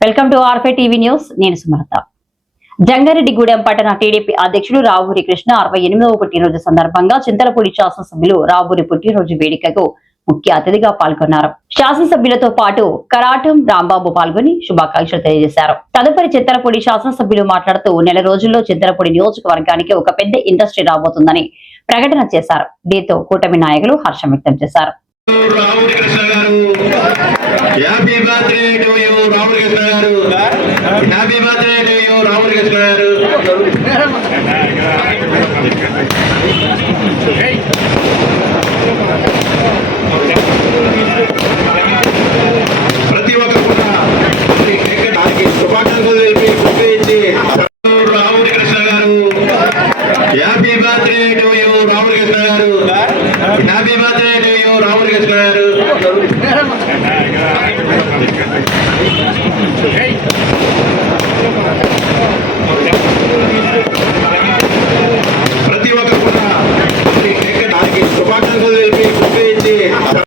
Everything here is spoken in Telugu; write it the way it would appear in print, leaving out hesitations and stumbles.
Welcome to R5 TV news. నేను సుమలత. జంగారెడ్డిగూడెం పట్టణ టీడీపీ అధ్యక్షుడు రావూరి కృష్ణ 68వ పుట్టినరోజు సందర్భంగా చింతలపూడి శాసనసభ్యులు రావూరి పుట్టినరోజు వేడుకకు ముఖ్య అతిథిగా పాల్గొన్నారు. శాసనసభ్యులతో పాటు కరాటం రాంబాబు పాల్గొని శుభాకాంక్షలు తెలియజేశారు. తదుపరి చింతలపూడి శాసనసభ్యులు మాట్లాడుతూ నెల రోజుల్లో చింతలపూడి నియోజకవర్గానికి ఒక పెద్ద ఇండస్ట్రీ రాబోతుందని ప్రకటన చేశారు. దీంతో కూటమి నాయకులు హర్షం వ్యక్తం చేశారు. Happy birthday to you Rahul Krishna garu. Happy birthday to you Rahul Krishna garu. ప్రతి ఒక్కరు కూడా శుభాకాంక్షలు తెలిపి గుర్తించి Rahul Krishna garu. Happy birthday to you Rahul Krishna garu. Happy